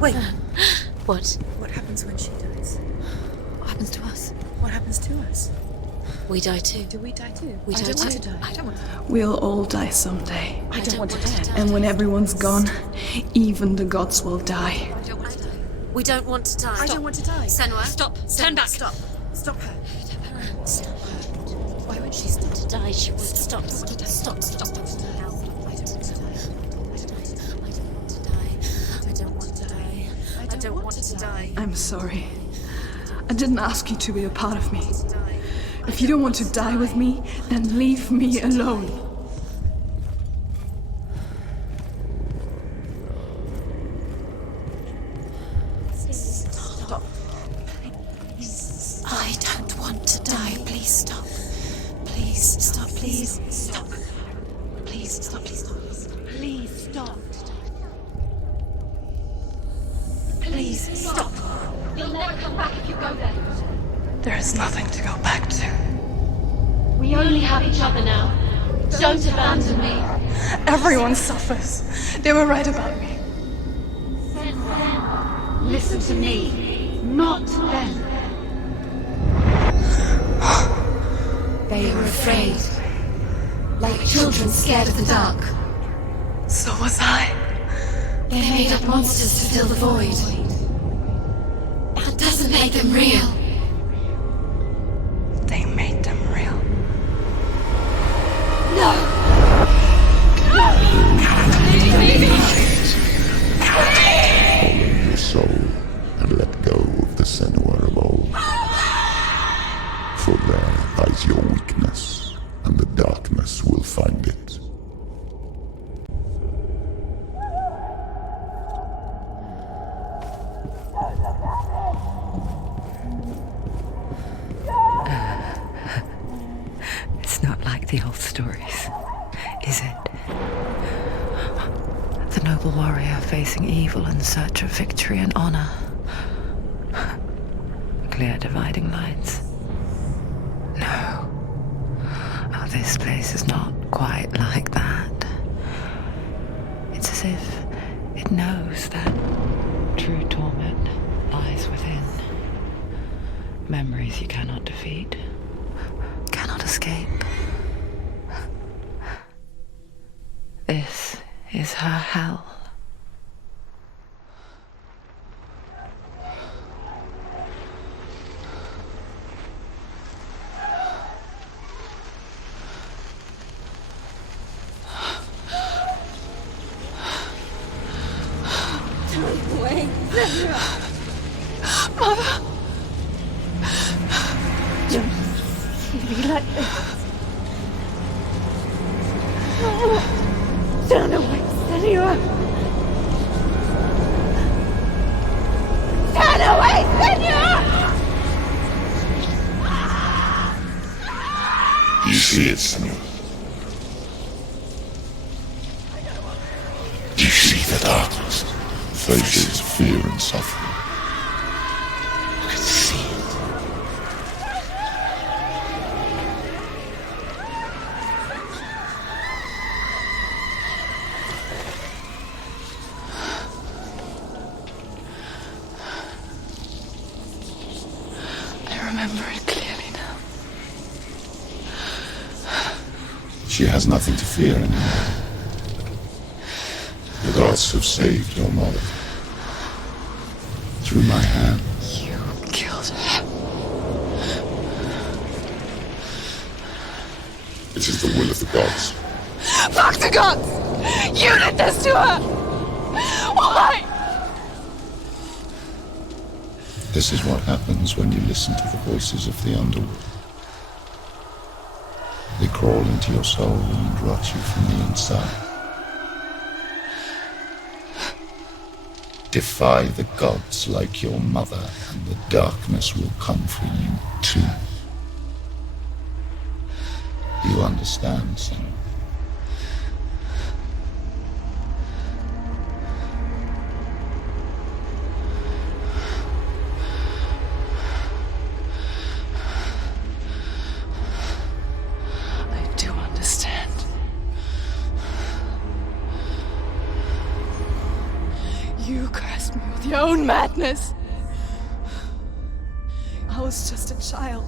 Wait. What? What happens when she dies? What happens to us? What happens to us? We die too. Do we die too? We I die don't want too. to die. I don't want to die. We'll all die someday. I don't want to die. And when everyone's gone, even the gods will die. I don't want to die. We don't want to die. I don't want to die. Senua, stop. Turn back. Stop. Stop her. Stop her. Why won't she stop? To die, she won't stop. Stop. I don't want to die. I don't want to die. I don't want to die. I don't want to die. I'm sorry. I didn't ask you to be a part of me. If you don't want to die with me, then leave me alone. Stop. I don't want to die. Please stop. Please stop. Please stop. Please stop. Please stop. Please stop. Please stop. You'll never come back if you go there. There is nothing to go back to. We only have each other now. Don't abandon me. Everyone suffers. They were right about me. Listen to me, not them. They were afraid. Like children scared of the dark. So was I. They made up monsters to fill the void. That doesn't make them real. They made them real. No! Follow your soul and let go of the Senua of old. For there lies your weakness, and the darkness will find it. It's not like the old stories, is it? The noble warrior facing evil in search of victory and honor. Clear dividing lines. No. Oh, this place is not quite like that. It's as if it knows that true torment lies within. Memories you cannot defeat, cannot escape. This is her hell. Turn away, Senua! Turn away, Senua! You see it, Senua? You see the darkness, faces of fear and suffering. Let's see it. I remember it clearly now. She has nothing to fear anymore. The gods have saved your mother. Through my hand. You killed her. It is the will of the gods. Fuck the gods! You did this to her! Why? This is what happens when you listen to the voices of the underworld. They crawl into your soul and rot you from the inside. Defy the gods like your mother, and the darkness will come for you too. You understand, son? I do understand. You cursed cursed me with your own madness. I was just a child.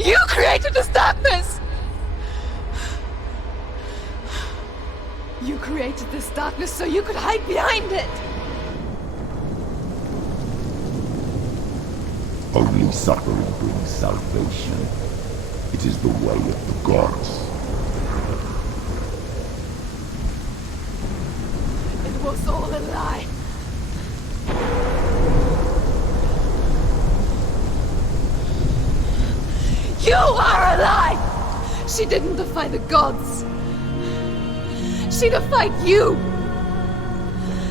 You created this darkness! You created this darkness so you could hide behind it! Only suffering brings salvation. It is the way of the gods. It was all a lie. You are a lie! She didn't defy the gods. She defied you!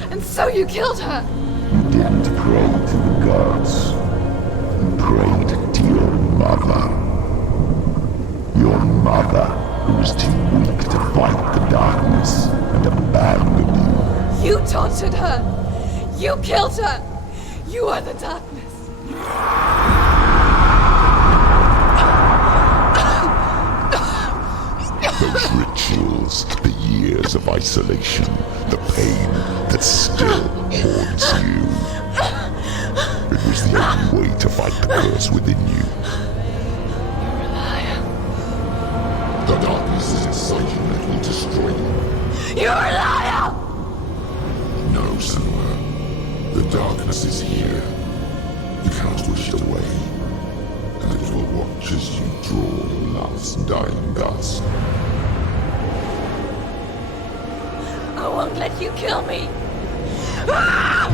And so you killed her! You didn't pray to the gods. You prayed to your mother. Your mother, who was too weak to fight the darkness and abandoned you. You tortured her! You killed her! You are the darkness! Those rituals, the years of isolation, the pain that still haunts you. It was the only way to fight the curse within you. You're a liar. The darkness is inside you and it will destroy you. You're a liar! No, Senua. The darkness is here. You cannot wish it away. And it will watch as you draw your last dying gasp. I won't let you kill me! Ah!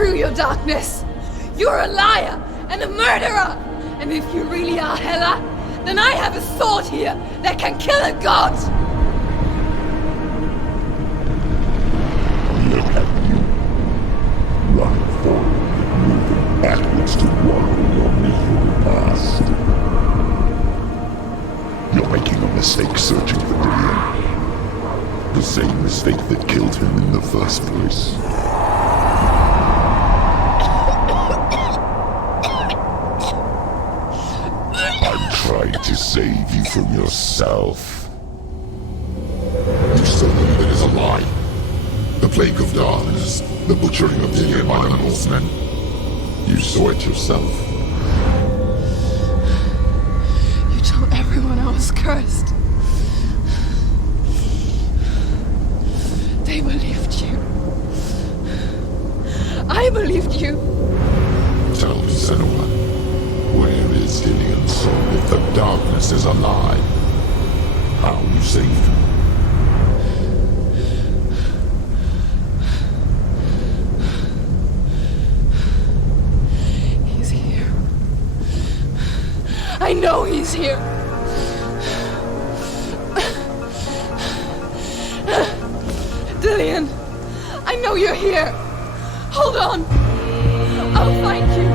through your darkness. You're a liar and a murderer. And if you really are Hela, then I have a sword here that can kill a god. Look at you. Running forward, moving backwards to wallow in your miserable past. You're making a mistake searching for Dillion. The same mistake that that killed him in the first place. I'm trying to save you from yourself. You still believe it is a lie. The plague of darkness, the butchering of Dillion by the Northmen. You saw it yourself. You told everyone I was cursed. They believed you. I believed you. Tell me, Senua, where is Dillion's soul if the darkness is a lie? How you saved him? He's here. I know he's here. Dillion, I know you're here. Hold on. I'll find you.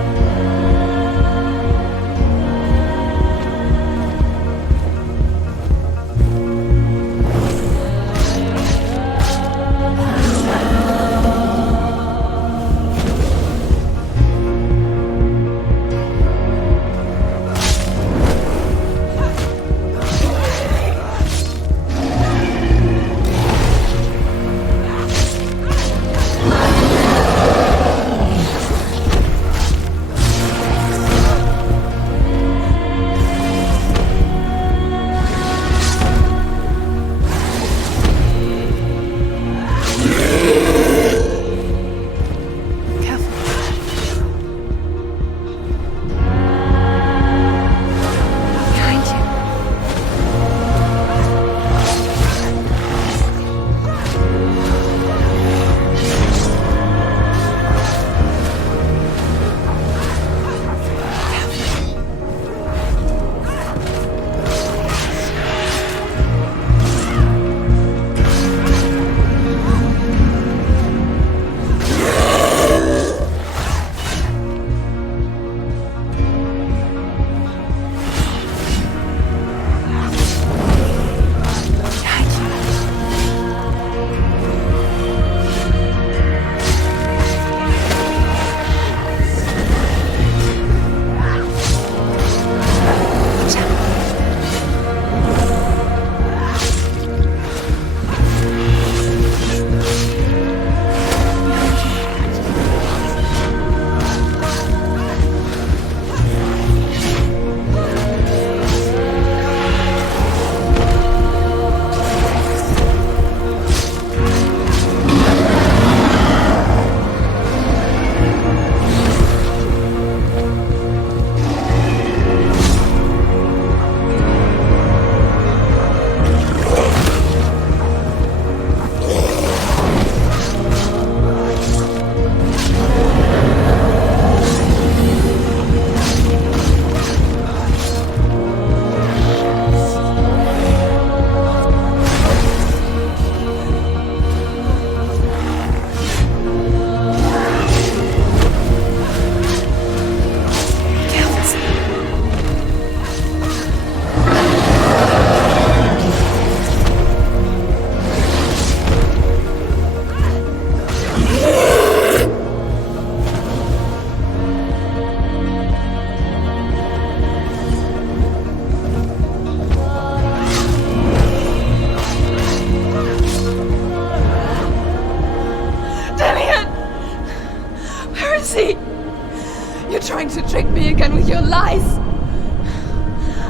You're trying to trick me again with your lies.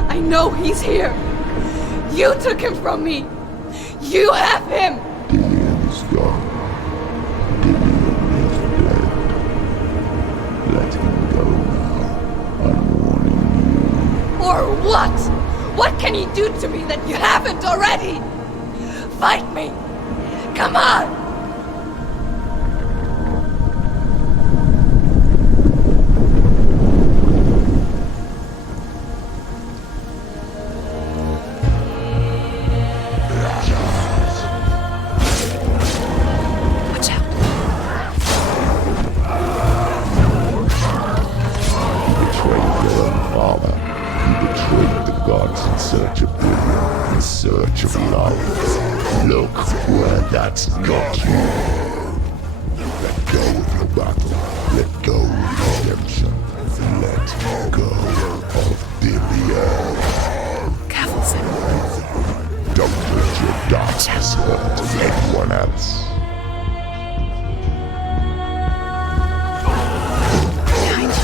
I know he's here. You took him from me. You have him. Dillion is gone. Dillion is dead. Let him go now. I'm warning you. Or what? What can he do to me that you haven't already? Fight me. Come on. In search of love. Look where that That's not you. Let go of your battle. Let go of redemption. Let go of Dillion. Careful, Senua. Don't let your darkness hurt anyone else. Behind you.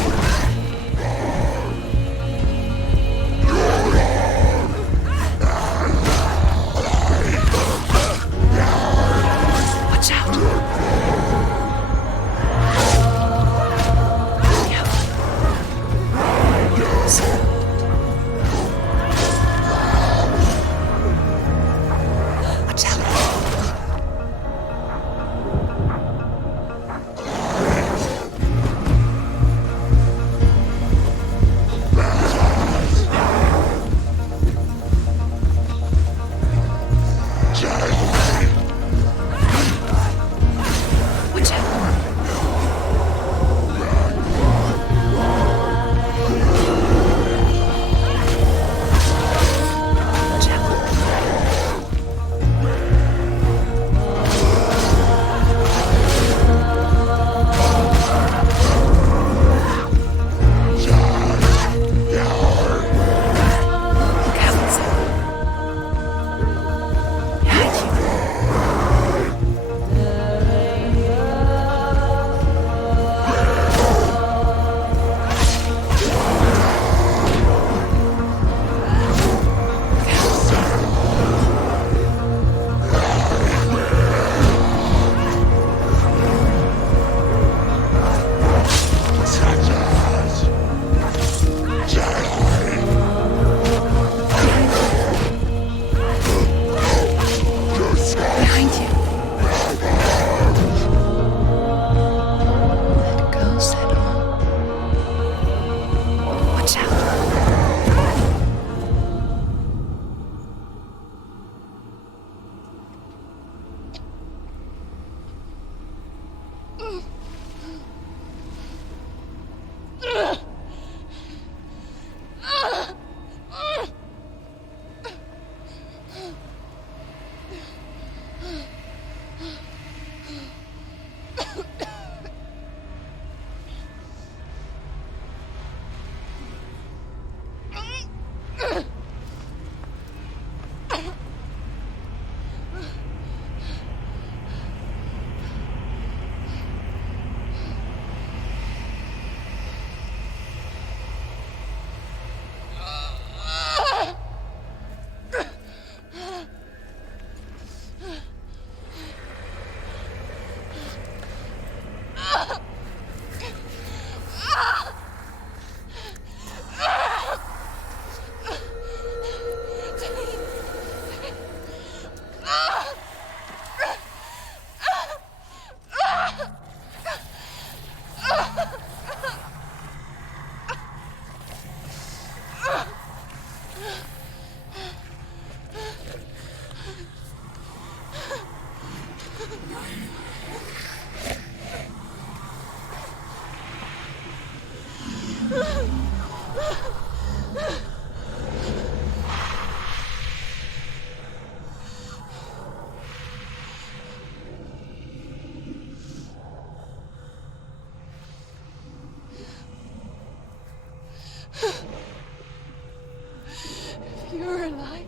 Watch out. Watch out. Watch out. Watch out. Careful, Senua. Behind you. Behind you. Let go, Senua. Watch out. If you're alive,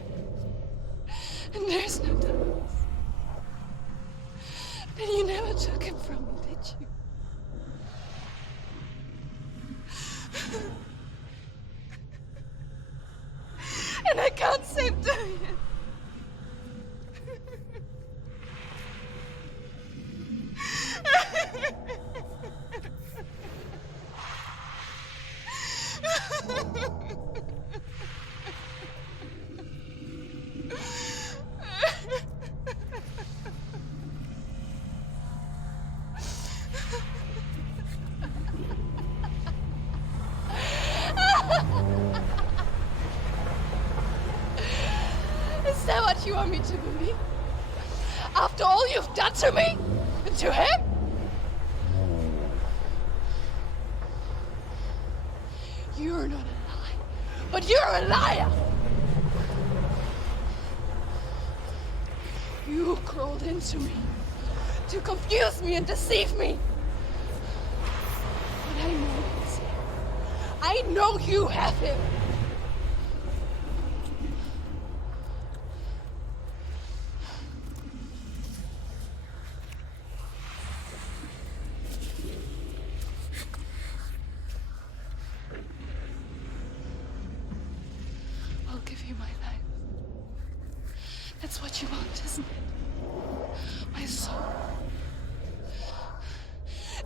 and there's no darkness, then you never took him from me, did you? And I can't save Dillion. Is that what you want me to believe? After all you've done to me? And to him? You're not a lie, but you're a liar! You crawled into me to confuse me and deceive me. But I know he's here. I know you have him. I'll give you my life. That's what you want, isn't it? My soul.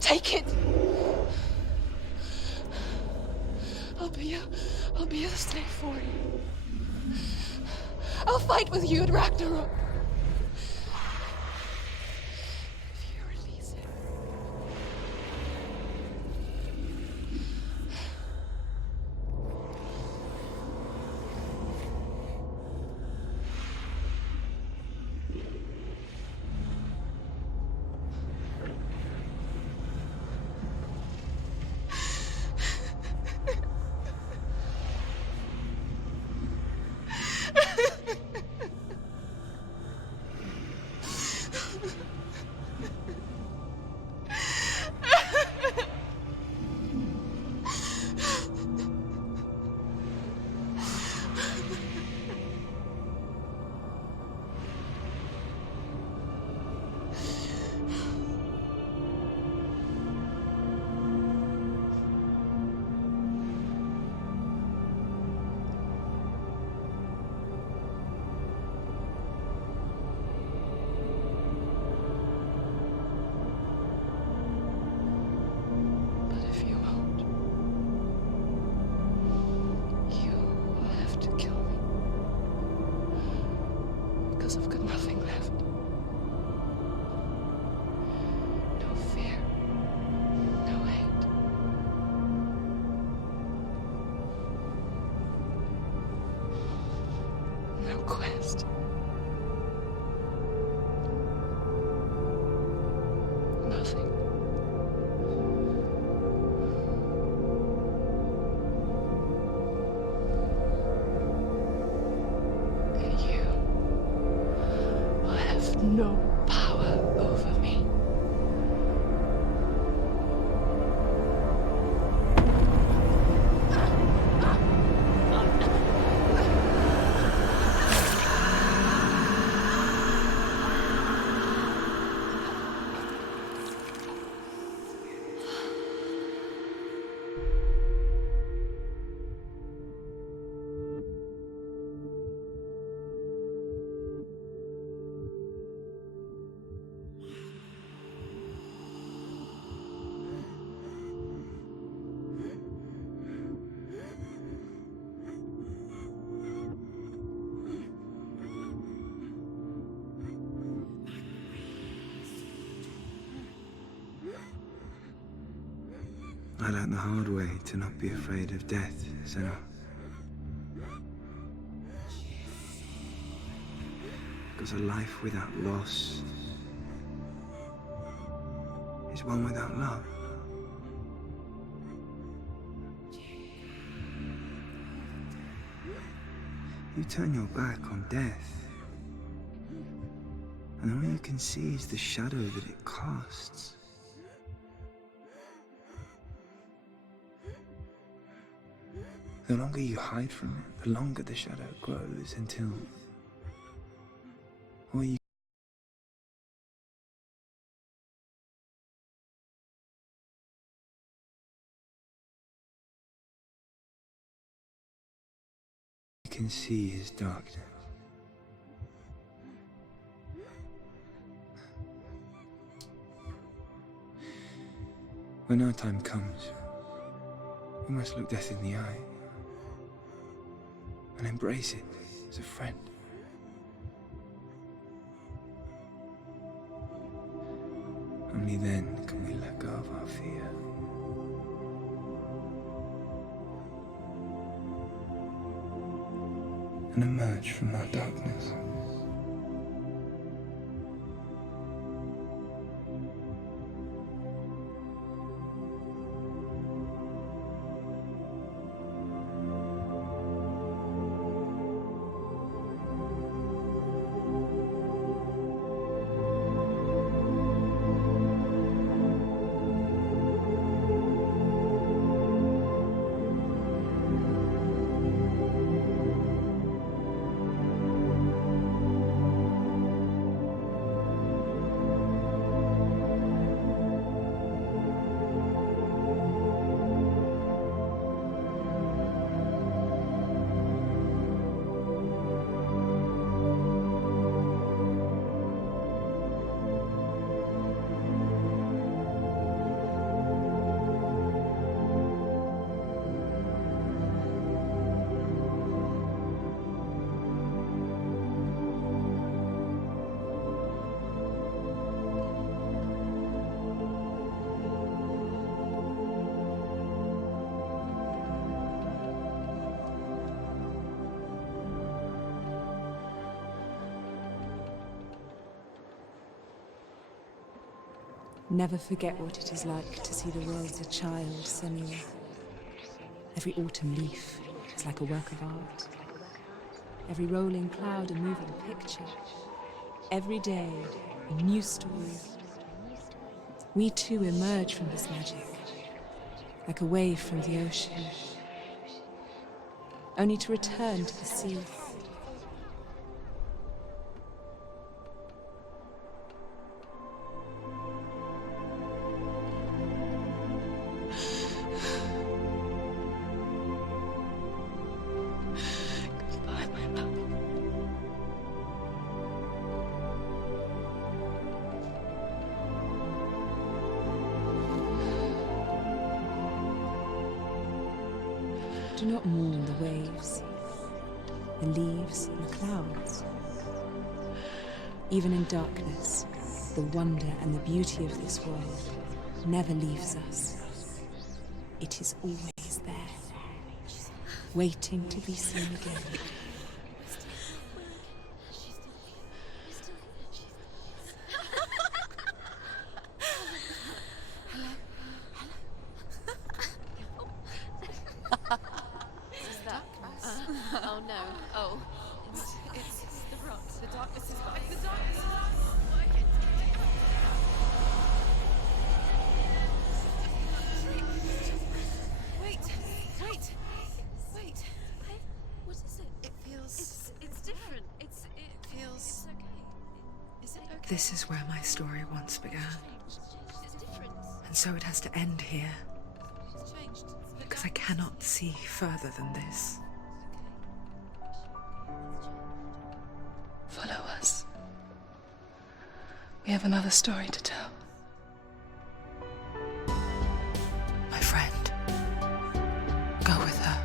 Take it. I'll be a slave for you. I'll fight with you at Ragnarok. If you release it. I've got nothing left. No fear. No hate. No quest. Nothing. No power over me. I learned the hard way to not be afraid of death, Senua. Because a life without loss is one without love. You turn your back on death, and all you can see is the shadow that it casts. The longer you hide from it, the longer the shadow grows until all you can see is darkness. When our time comes, we must look death in the eye and embrace it as a friend. Only then can we let go of our fear. And emerge from our darkness. Never forget what it is like to see the world as a child, Senua. Every autumn leaf is like a work of art. Every rolling cloud a moving picture. Every day a new story. We too emerge from this magic, like a wave from the ocean, only to return to the sea. Do not mourn the waves, the leaves, and the clouds. Even in darkness, the wonder and the beauty of this world never leaves us. It is always there, waiting to be seen again. Oh no. Oh. It's the rocks. The darkness is back. The darkness is working. Wait. What is it? It feels... It's different. It feels... It's okay. Is it okay? This is where my story once began. It's different. And so it has to end here, It's changed. because I cannot see further than this. Follow us. We have another story to tell. My friend, go with her.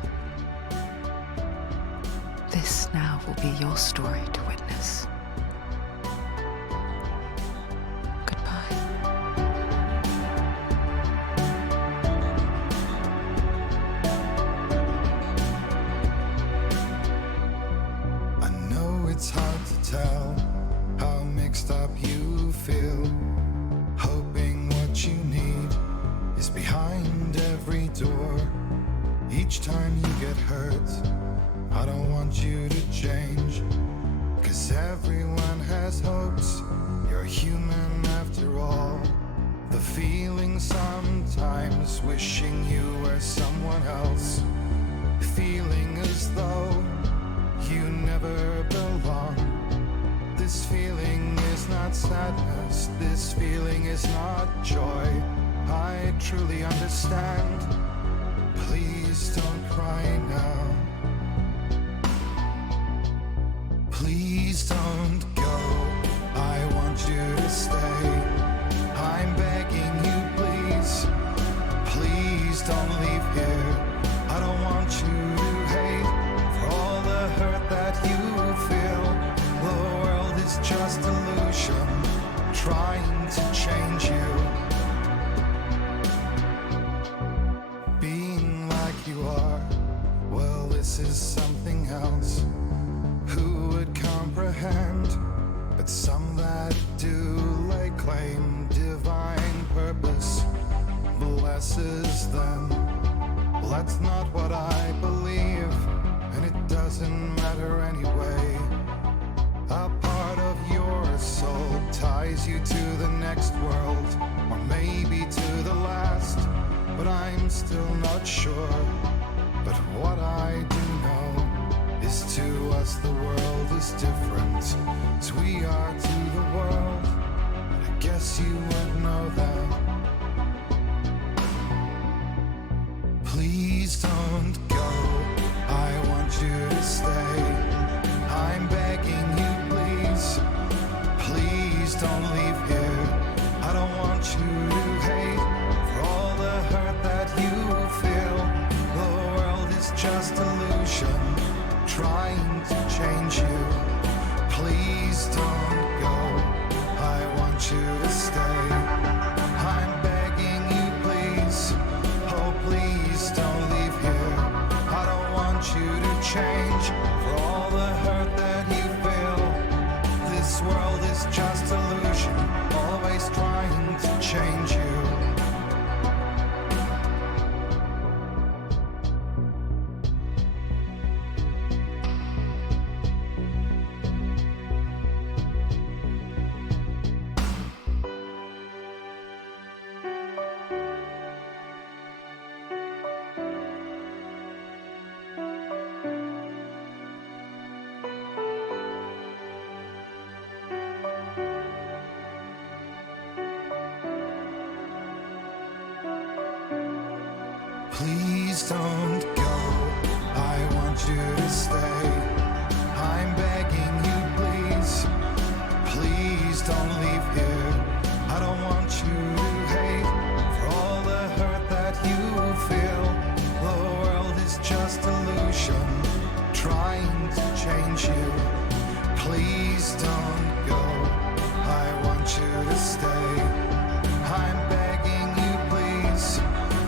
This now will be your story to witness. Goodbye. I know it's hard to tell how mixed up you feel, hoping what you need is behind every door. Each time you get hurt, I don't want you to change, 'cause everyone has hopes. You're human after all. The feeling sometimes wishing you were someone else, feeling as though you never belong. This feeling is not sadness, this feeling is not joy. I truly understand. Please don't cry now. Please don't go. I want you to stay. I'm begging you, please. Please don't leave here. I don't want you to hate for all the hurt that you feel. The world is just illusion, trying to change you. Being like you are, well, this is something else. Who would comprehend? But some that do lay claim divine purpose blesses them. Well, that's not what I believe, and it doesn't matter anyway. A part of your soul ties you to the next world, or maybe to the last, but I'm still not sure. But what I do know is, to us the world is different, as we are to the world. I guess you would know that. Please don't go. I want you to stay. I'm begging you, please. Please don't leave here. I don't want you to hate for all the hurt that you feel. The world is just illusion, trying to change you. Please don't go. I want you to stay. Please don't go. I want you to stay. I'm begging you, please. Please don't leave here. I don't want you to hate for all the hurt that you feel. The world is just illusion, trying to change you. Please don't go. I want you to stay. I'm begging you, please.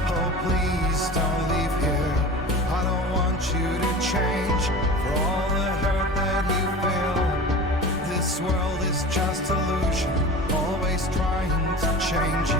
Oh, please don't leave here. I don't want you to change for all the hurt that you feel. This world is just illusion, always trying to change you.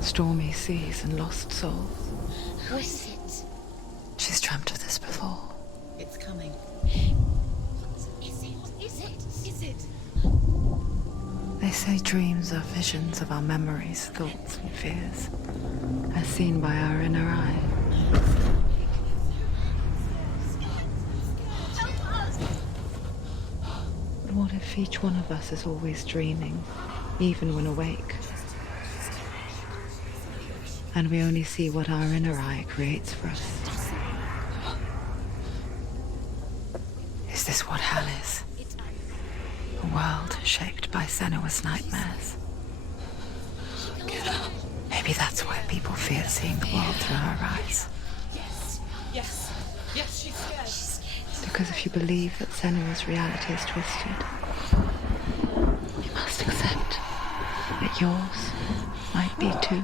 Stormy seas and lost souls. Who is it? She's dreamt of this before. It's coming. Is it? Is it? Is it? They say dreams are visions of our memories, thoughts and fears, as seen by our inner eye. But what if each one of us is always dreaming, even when awake? And we only see what our inner eye creates for us. Is this what hell is? A world shaped by Senua's nightmares. Maybe that's why people fear seeing the world through her eyes. Yes, she's scared. Because if you believe that Senua's reality is twisted, you must accept that yours might be too.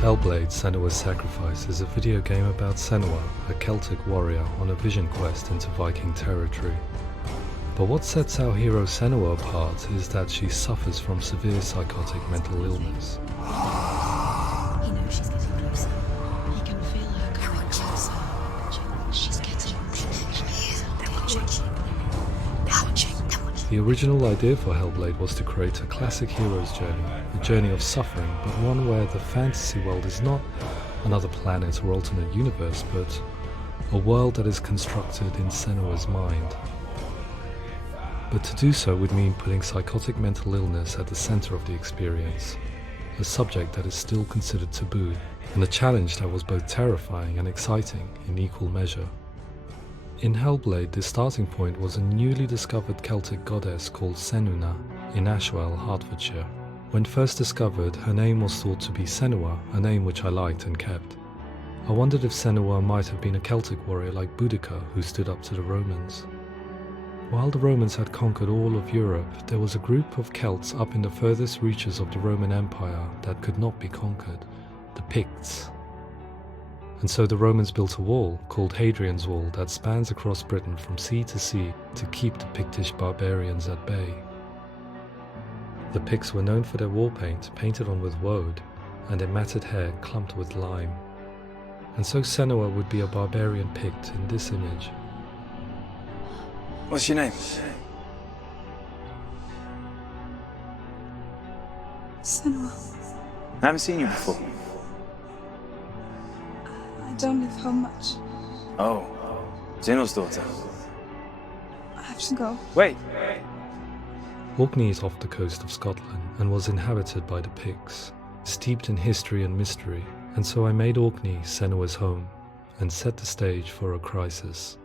Hellblade: Senua's Sacrifice is a video game about Senua, a Celtic warrior on a vision quest into Viking territory. But what sets our hero Senua apart is that she suffers from severe psychotic mental illness. He knows she's getting closer. He can feel her coming closer. She's getting closer. They're watching. The original idea for Hellblade was to create a classic hero's journey, a journey of suffering, but one where the fantasy world is not another planet or alternate universe, but a world that is constructed in Senua's mind. But to do so would mean putting psychotic mental illness at the center of the experience, a subject that is still considered taboo, and a challenge that was both terrifying and exciting in equal measure. In Hellblade, the starting point was a newly discovered Celtic goddess called Senua in Ashwell, Hertfordshire. When first discovered, her name was thought to be Senua, a name which I liked and kept. I wondered if Senua might have been a Celtic warrior like Boudica who stood up to the Romans. While the Romans had conquered all of Europe, there was a group of Celts up in the furthest reaches of the Roman Empire that could not be conquered, the Picts. And so the Romans built a wall, called Hadrian's Wall, that spans across Britain from sea to sea to keep the Pictish barbarians at bay. The Picts were known for their war paint, painted on with woad, and their matted hair clumped with lime. And so Senua would be a barbarian Pict in this image. What's your name? Senua. I haven't seen you before. I don't live home much. Oh, Zeno's daughter. I have to go. Wait! Orkney is off the coast of Scotland and was inhabited by the Picts, steeped in history and mystery, and so I made Orkney Senua's home and set the stage for a crisis.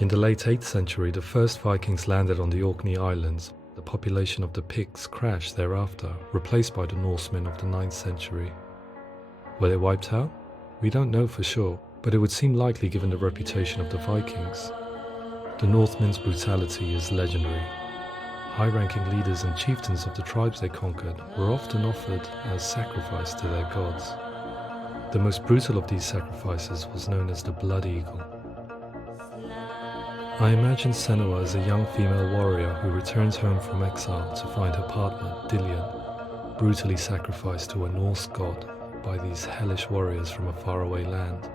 In the late 8th century, the first Vikings landed on the Orkney Islands. The population of the Picts crashed thereafter, replaced by the Norsemen of the 9th century. Were they wiped out? We don't know for sure, but it would seem likely given the reputation of the Vikings. The Northmen's brutality is legendary. High-ranking leaders and chieftains of the tribes they conquered were often offered as sacrifice to their gods. The most brutal of these sacrifices was known as the Blood Eagle. I imagine Senua as a young female warrior who returns home from exile to find her partner, Dillion, brutally sacrificed to a Norse god by these hellish warriors from a faraway land.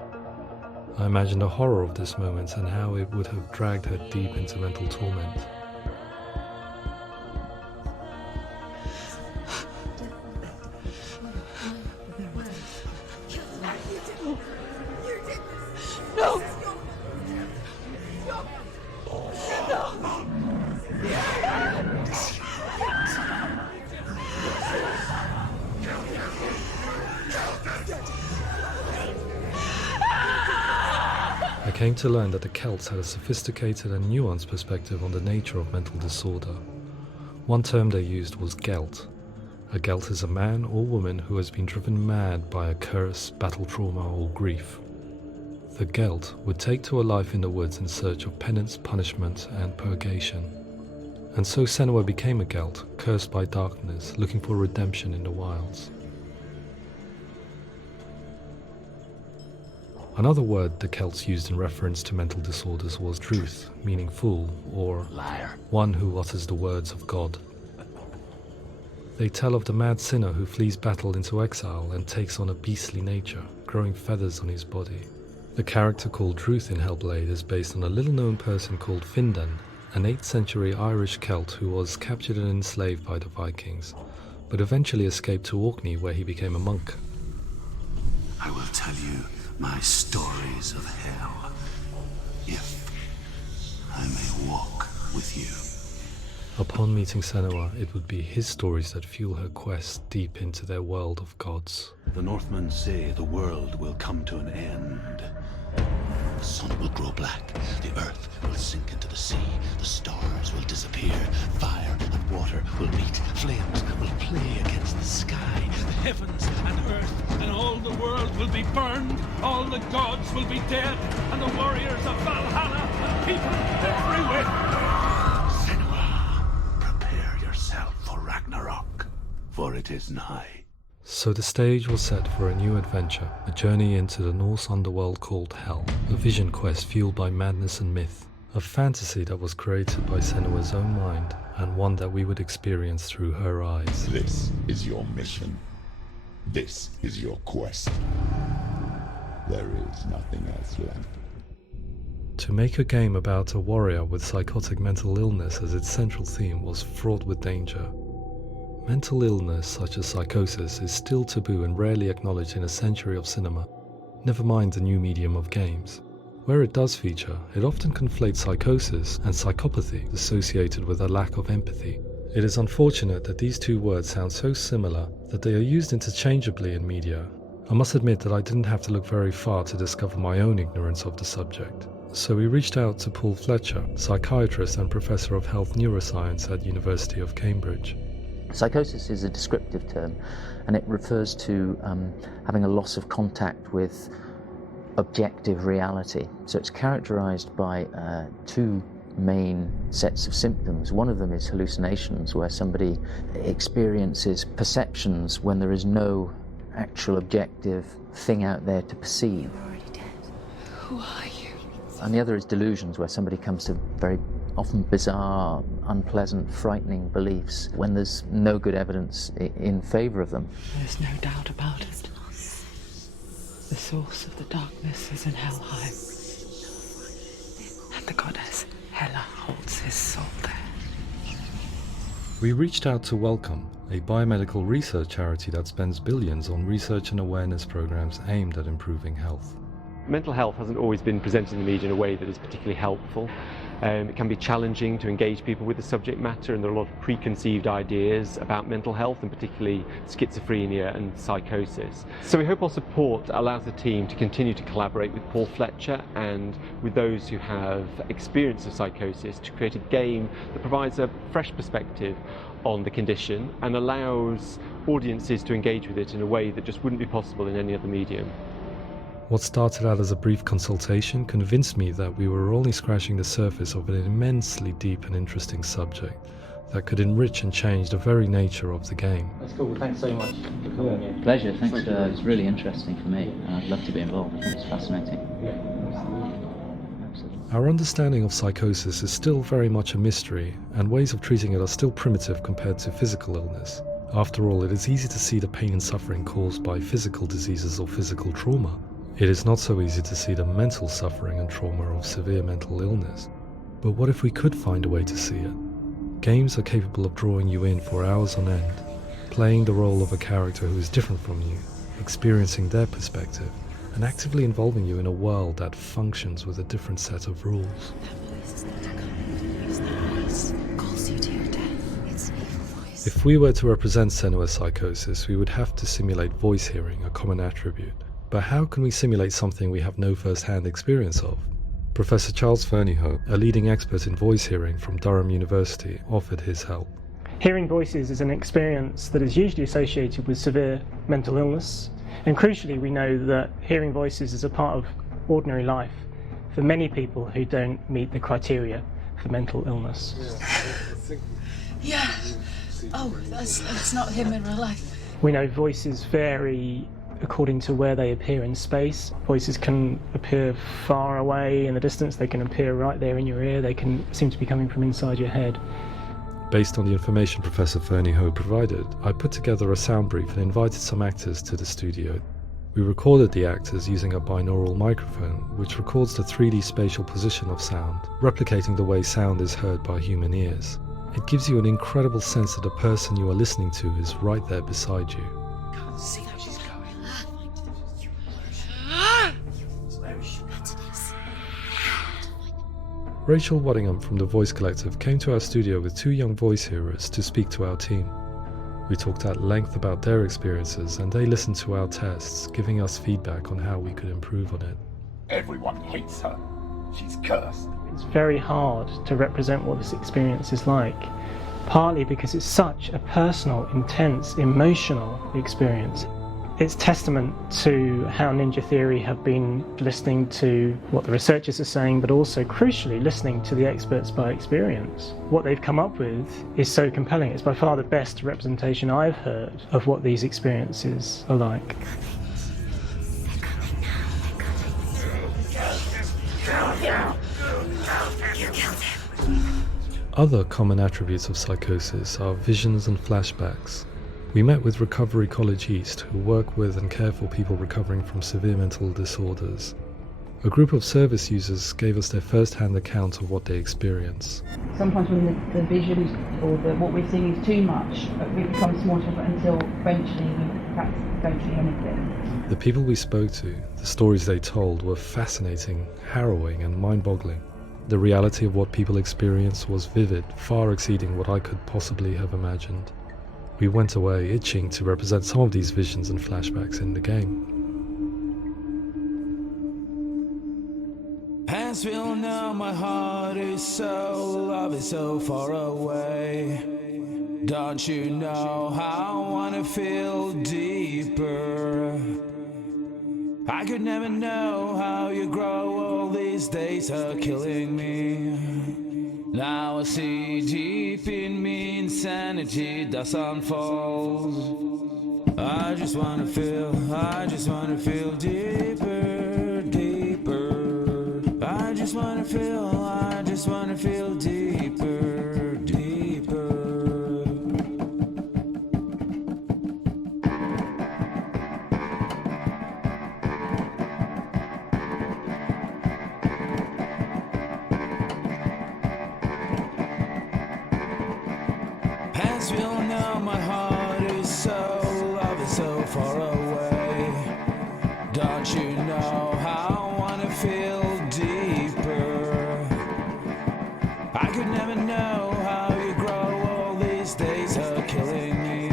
I imagine the horror of this moment and how it would have dragged her deep into mental torment. No! I came to learn that the Celts had a sophisticated and nuanced perspective on the nature of mental disorder. One term they used was Gelt. A Gelt is a man or woman who has been driven mad by a curse, battle trauma, or grief. The Gelt would take to a life in the woods in search of penance, punishment, and purgation. And so Senua became a Gelt, cursed by darkness, looking for redemption in the wilds. Another word the Celts used in reference to mental disorders was truth, meaning fool, or liar, one who utters the words of God. They tell of the mad sinner who flees battle into exile and takes on a beastly nature, growing feathers on his body. The character called Truth in Hellblade is based on a little-known person called Findan, an 8th century Irish Celt who was captured and enslaved by the Vikings, but eventually escaped to Orkney where he became a monk. I will tell you my stories of hell, if I may walk with you. Upon meeting Senua, it would be his stories that fuel her quest deep into their world of gods. The Northmen say the world will come to an end. The sun will grow black, the earth will sink into the sea, the stars will disappear, fire and water will meet, flames will play against the sky, the heavens and earth and all the world will be burned, all the gods will be dead, and the warriors of Valhalla and people everywhere. Senua, prepare yourself for Ragnarok, for it is nigh. So the stage was set for a new adventure, a journey into the Norse underworld called Hell, a vision quest fueled by madness and myth, a fantasy that was created by Senua's own mind, and one that we would experience through her eyes. This is your mission. This is your quest. There is nothing else left. To make a game about a warrior with psychotic mental illness as its central theme was fraught with danger. Mental illness, such as psychosis, is still taboo and rarely acknowledged in a century of cinema, never mind the new medium of games. Where it does feature, it often conflates psychosis and psychopathy associated with a lack of empathy. It is unfortunate that these two words sound so similar that they are used interchangeably in media. I must admit that I didn't have to look very far to discover my own ignorance of the subject. So we reached out to Paul Fletcher, psychiatrist and professor of health neuroscience at University of Cambridge. Psychosis is a descriptive term, and it refers to having a loss of contact with objective reality. So it's characterized by two main sets of symptoms. One of them is hallucinations, where somebody experiences perceptions when there is no actual objective thing out there to perceive. You're already dead. Who are you? And the other is delusions, where somebody comes to very often bizarre, unpleasant, frightening beliefs when there's no good evidence in favor of them. There's no doubt about it. The source of the darkness is in Helheim, and the goddess Hela holds his soul there. We reached out to Welcome, a biomedical research charity that spends billions on research and awareness programs aimed at improving health. Mental health hasn't always been presented in the media in a way that is particularly helpful. It can be challenging to engage people with the subject matter, and there are a lot of preconceived ideas about mental health, and particularly schizophrenia and psychosis. So we hope our support allows the team to continue to collaborate with Paul Fletcher and with those who have experience of psychosis to create a game that provides a fresh perspective on the condition and allows audiences to engage with it in a way that just wouldn't be possible in any other medium. What started out as a brief consultation convinced me that we were only scratching the surface of an immensely deep and interesting subject that could enrich and change the very nature of the game. That's cool. Thanks so much for coming here. Pleasure. Thanks. It's really interesting for me, and I'd love to be involved. I think it's fascinating. Our understanding of psychosis is still very much a mystery, and ways of treating it are still primitive compared to physical illness. After all, it is easy to see the pain and suffering caused by physical diseases or physical trauma. It is not so easy to see the mental suffering and trauma of severe mental illness. But what if we could find a way to see it? Games are capable of drawing you in for hours on end, playing the role of a character who is different from you, experiencing their perspective, and actively involving you in a world that functions with a different set of rules. That voice is not a common voice. That voice calls you to your death. It's an evil voice. If we were to represent Senua psychosis, we would have to simulate voice hearing, a common attribute. But how can we simulate something we have no first-hand experience of? Professor Charles Fernyhough, a leading expert in voice hearing from Durham University, offered his help. Hearing voices is an experience that is usually associated with severe mental illness, and crucially we know that hearing voices is a part of ordinary life for many people who don't meet the criteria for mental illness. Yeah. Oh, that's not him in real life. We know voices vary according to where they appear in space. Voices can appear far away in the distance, they can appear right there in your ear, they can seem to be coming from inside your head. Based on the information Professor Fernyhough provided, I put together a sound brief and invited some actors to the studio. We recorded the actors using a binaural microphone, which records the 3D spatial position of sound, replicating the way sound is heard by human ears. It gives you an incredible sense that the person you are listening to is right there beside you. Can't see how she's going. Rachel Waddingham from the Voice Collective came to our studio with two young voice hearers to speak to our team. We talked at length about their experiences, and they listened to our tests, giving us feedback on how we could improve on it. Everyone hates her. She's cursed. It's very hard to represent what this experience is like, partly because it's such a personal, intense, emotional experience. It's testament to how Ninja Theory have been listening to what the researchers are saying, but also, crucially, listening to the experts by experience. What they've come up with is so compelling. It's by far the best representation I've heard of what these experiences are like. Other common attributes of psychosis are visions and flashbacks. We met with Recovery College East, who work with and care for people recovering from severe mental disorders. A group of service users gave us their first-hand account of what they experience. Sometimes when the visions or what we're seeing is too much, it becomes more difficult until eventually we perhaps don't see anything. The people we spoke to, the stories they told, were fascinating, harrowing and mind-boggling. The reality of what people experienced was vivid, far exceeding what I could possibly have imagined. We went away itching to represent some of these visions and flashbacks in the game. Hands feel now, my heart is so, love is so far away. Don't you know how I wanna feel deeper? I could never know how you grow, all these days are killing me. Now I see deep in me, insanity does unfold. I just wanna feel deeper, deeper. I just wanna feel deeper, deeper. As we all know, my heart is so, love is so far away. Don't you know how I wanna feel deeper? I could never know how you grow, all these days are killing me.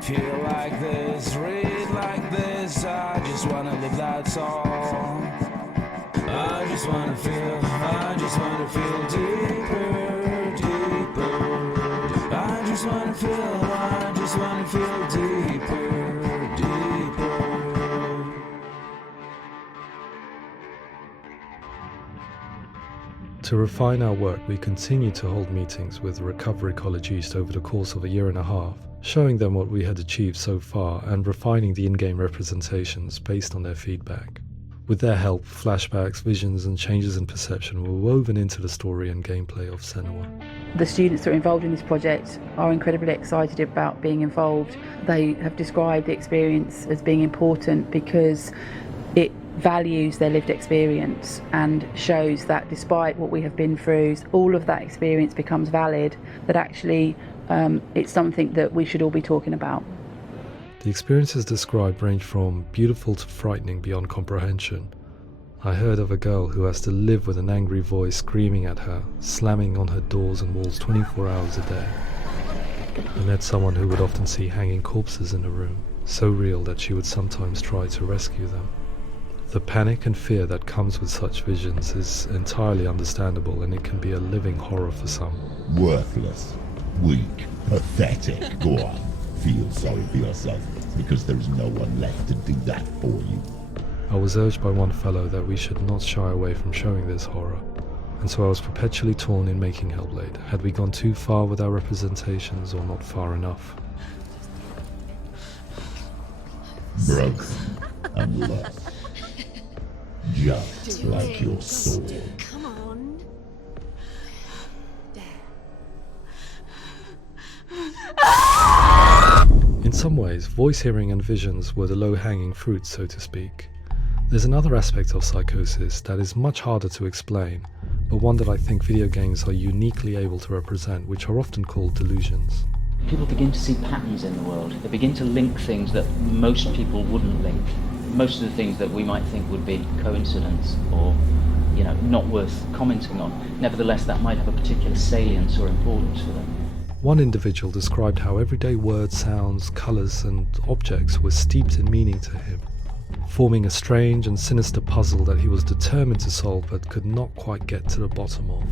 Feel like this, read like this, I just wanna live, that's all. I just wanna feel deeper, deeper. I just wanna feel deeper, deeper. To refine our work, we continue to hold meetings with Recovery College East over the course of a year and a half, showing them what we had achieved so far and refining the in-game representations based on their feedback. With their help, flashbacks, visions and changes in perception were woven into the story and gameplay of Senua. The students that are involved in this project are incredibly excited about being involved. They have described the experience as being important because it values their lived experience and shows that despite what we have been through, all of that experience becomes valid, that actually it's something that we should all be talking about. The experiences described range from beautiful to frightening beyond comprehension. I heard of a girl who has to live with an angry voice screaming at her, slamming on her doors and walls 24 hours a day. I met someone who would often see hanging corpses in a room, so real that she would sometimes try to rescue them. The panic and fear that comes with such visions is entirely understandable, and it can be a living horror for some. Worthless, weak, pathetic. Go on, feel sorry for yourself, because there is no one left to do that for you. I was urged by one fellow that we should not shy away from showing this horror, and so I was perpetually torn in making Hellblade. Had we gone too far with our representations or not far enough? Broken and lost. Just like your soul. Come on. In some ways, voice hearing and visions were the low-hanging fruit, so to speak. There's another aspect of psychosis that is much harder to explain, but one that I think video games are uniquely able to represent, which are often called delusions. People begin to see patterns in the world. They begin to link things that most people wouldn't link. Most of the things that we might think would be coincidence or, not worth commenting on. Nevertheless, that might have a particular salience or importance for them. One individual described how everyday words, sounds, colours and objects were steeped in meaning to him, forming a strange and sinister puzzle that he was determined to solve but could not quite get to the bottom of.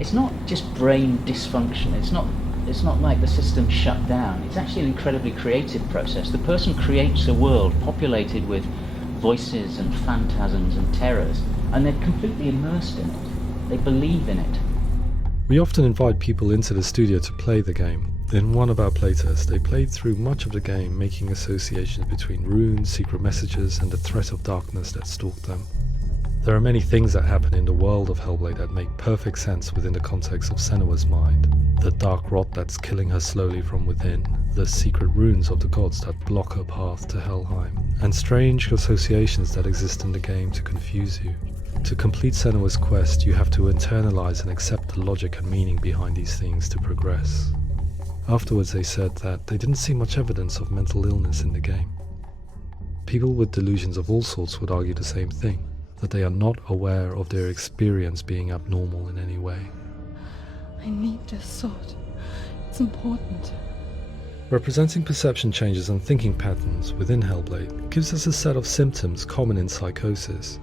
It's not just brain dysfunction. It's not like the system shut down. It's actually an incredibly creative process. The person creates a world populated with voices and phantasms and terrors, and they're completely immersed in it. They believe in it. We often invite people into the studio to play the game. In one of our playtests, they played through much of the game, making associations between runes, secret messages, and the threat of darkness that stalked them. There are many things that happen in the world of Hellblade that make perfect sense within the context of Senua's mind. The dark rot that's killing her slowly from within, the secret runes of the gods that block her path to Helheim, and strange associations that exist in the game to confuse you. To complete Senua's quest, you have to internalize and accept the logic and meaning behind these things to progress. Afterwards, they said that they didn't see much evidence of mental illness in the game. People with delusions of all sorts would argue the same thing, that they are not aware of their experience being abnormal in any way. I need this sword. It's important. Representing perception changes and thinking patterns within Hellblade gives us a set of symptoms common in psychosis.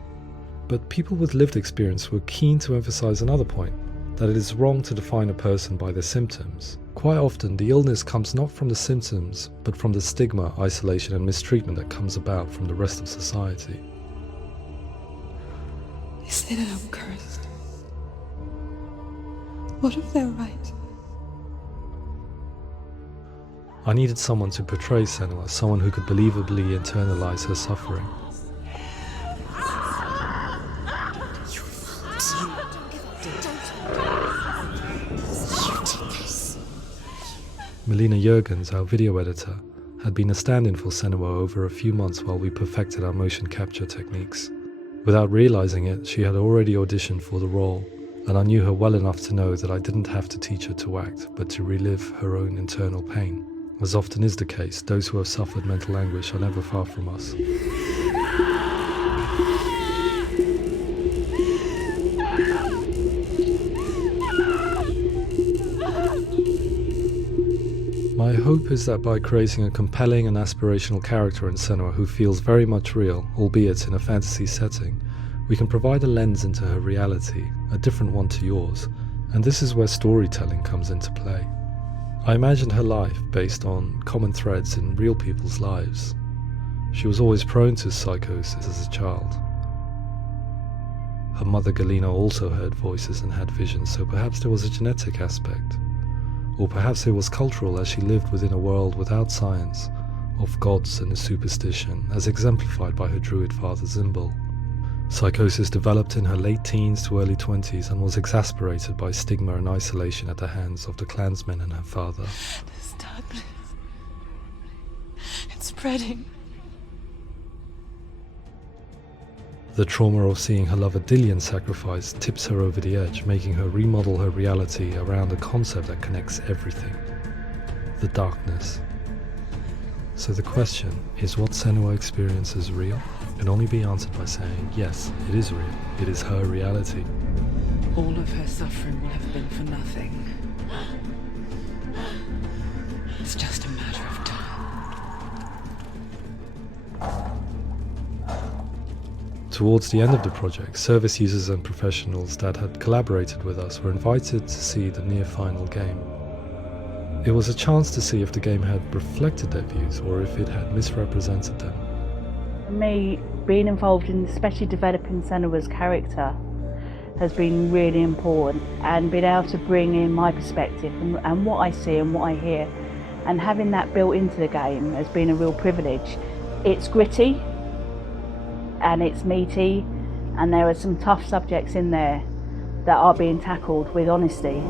But people with lived experience were keen to emphasize another point, that it is wrong to define a person by their symptoms. Quite often, the illness comes not from the symptoms, but from the stigma, isolation and mistreatment that comes about from the rest of society. They say that I'm cursed. What if they're right? I needed someone to portray Senua, someone who could believably internalize her suffering. Melina Jurgens, our video editor, had been a stand-in for Senua over a few months while we perfected our motion capture techniques. Without realizing it, she had already auditioned for the role, and I knew her well enough to know that I didn't have to teach her to act, but to relive her own internal pain. As often is the case, those who have suffered mental anguish are never far from us. My hope is that by creating a compelling and aspirational character in Senua who feels very much real, albeit in a fantasy setting, we can provide a lens into her reality, a different one to yours, and this is where storytelling comes into play. I imagined her life based on common threads in real people's lives. She was always prone to psychosis as a child. Her mother Galina also heard voices and had visions, so perhaps there was a genetic aspect. Or perhaps it was cultural, as she lived within a world without science, of gods and a superstition, as exemplified by her druid father Zimbal. Psychosis developed in her late teens to early 20s and was exacerbated by stigma and isolation at the hands of the clansmen and her father. This darkness, it's spreading. The trauma of seeing her lover Dillian sacrificed tips her over the edge, making her remodel her reality around a concept that connects everything: the darkness. So the question, is what Senua experiences real? Can only be answered by saying, yes, it is real. It is her reality. All of her suffering will have been for nothing. It's just a matter of time. Towards the end of the project, service users and professionals that had collaborated with us were invited to see the near-final game. It was a chance to see if the game had reflected their views or if it had misrepresented them. For me, being involved in especially developing Senua's character has been really important, and being able to bring in my perspective and what I see and what I hear, and having that built into the game has been a real privilege. It's gritty and it's meaty, and there are some tough subjects in there that are being tackled with honesty.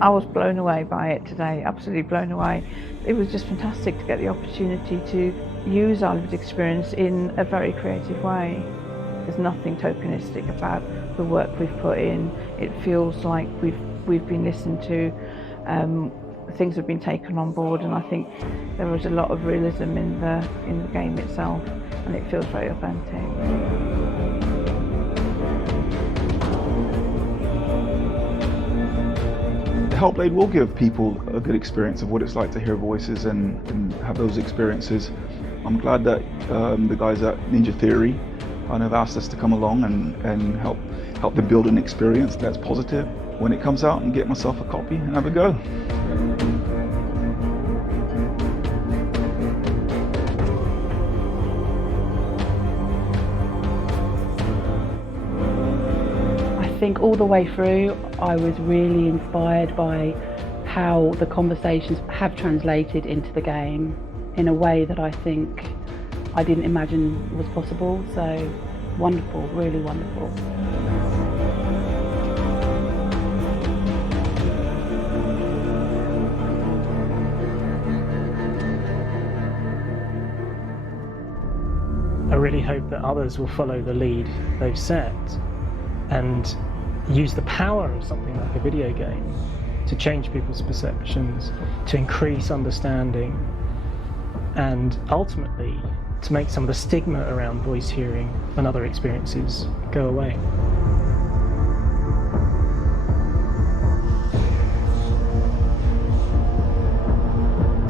I was blown away by it today, absolutely blown away. It was just fantastic to get the opportunity to use our lived experience in a very creative way. There's nothing tokenistic about the work we've put in. It feels like we've been listened to, things have been taken on board, and I think there was a lot of realism in the game itself, and it feels very authentic. Hellblade will give people a good experience of what it's like to hear voices and have those experiences. I'm glad that the guys at Ninja Theory kind of asked us to come along and help them build an experience that's positive when it comes out, and get myself a copy and have a go. I think all the way through I was really inspired by how the conversations have translated into the game in a way that I think I didn't imagine was possible. So wonderful, really wonderful. I really hope that others will follow the lead they've set and use the power of something like a video game to change people's perceptions, to increase understanding, and ultimately to make some of the stigma around voice hearing and other experiences go away.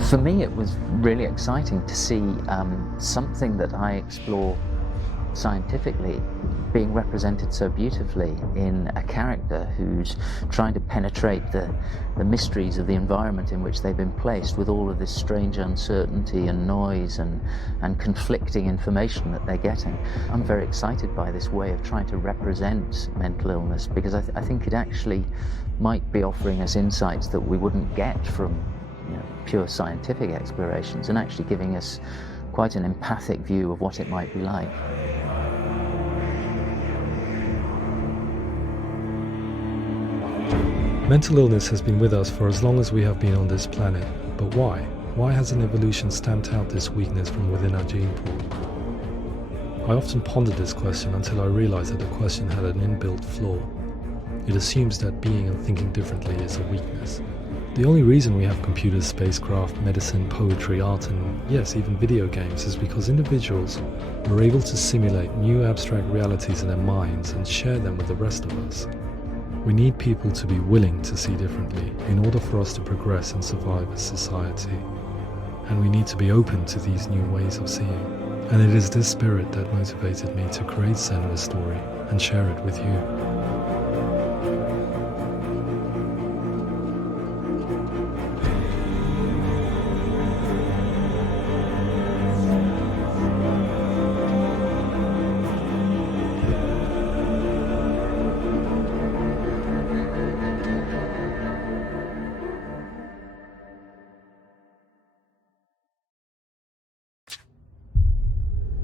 For me, it was really exciting to see something that I explore scientifically being represented so beautifully in a character who's trying to penetrate the mysteries of the environment in which they've been placed, with all of this strange uncertainty and noise and conflicting information that they're getting. I'm very excited by this way of trying to represent mental illness, because I think it actually might be offering us insights that we wouldn't get from pure scientific explorations, and actually giving us quite an empathic view of what it might be like. Mental illness has been with us for as long as we have been on this planet, but why? Why hasn't evolution stamped out this weakness from within our gene pool? I often pondered this question until I realized that the question had an inbuilt flaw. It assumes that being and thinking differently is a weakness. The only reason we have computers, spacecraft, medicine, poetry, art, and yes, even video games is because individuals were able to simulate new abstract realities in their minds and share them with the rest of us. We need people to be willing to see differently in order for us to progress and survive as society. And we need to be open to these new ways of seeing. And it is this spirit that motivated me to create Senua's story and share it with you.